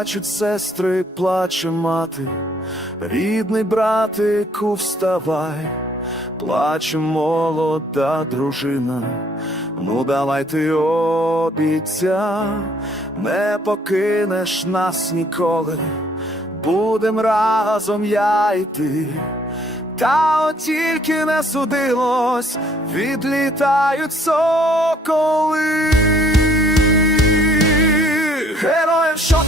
плачуть сестри, плаче мати, рідний братику, вставай, плаче молода дружина. Ну, давай ти обіця, не покинеш нас ніколи, будем разом я і ти. Та от тільки не судилось, відлітають соколи. Героїв, що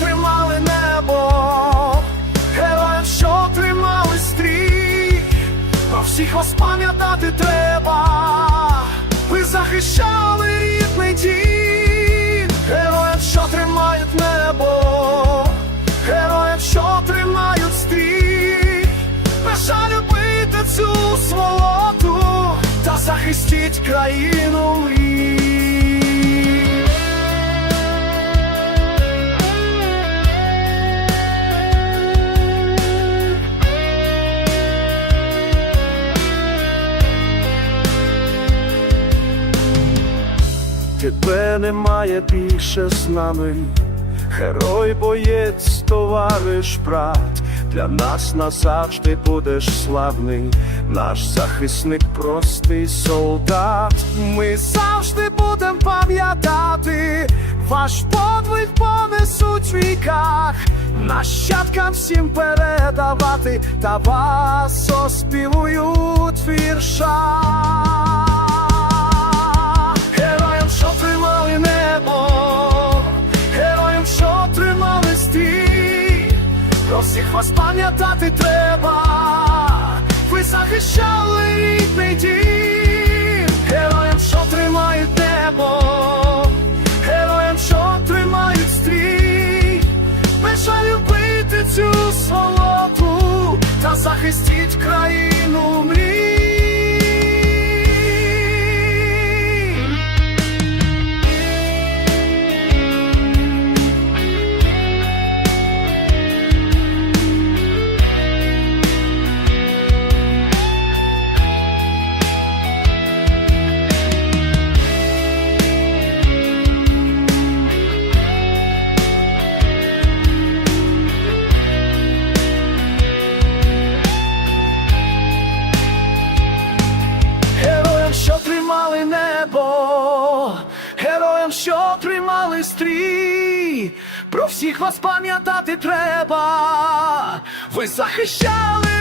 всіх вас пам'ятати треба. Ви захищали рідний дім, героїв, що тримають небо, героїв, що тримають стрій. Наша любити цю сволоту та захистіть країну Тебе немає більше з нами, герой, боєць, товариш, брат, для нас назавжди будеш славний, наш захисник, простий солдат. Ми завжди будем пам'ятати, ваш подвиг понесуть в віках, нащадкам всім передавати, та вас оспівують в вас пам'ятати треба, ви захищали рідний дім, героям, що тримають небо, героям, що тримають стрій, лише любити цю сволоту та захистіть країну мрій. Що тримали стрій, про всіх вас пам'ятати треба. Ви захищали.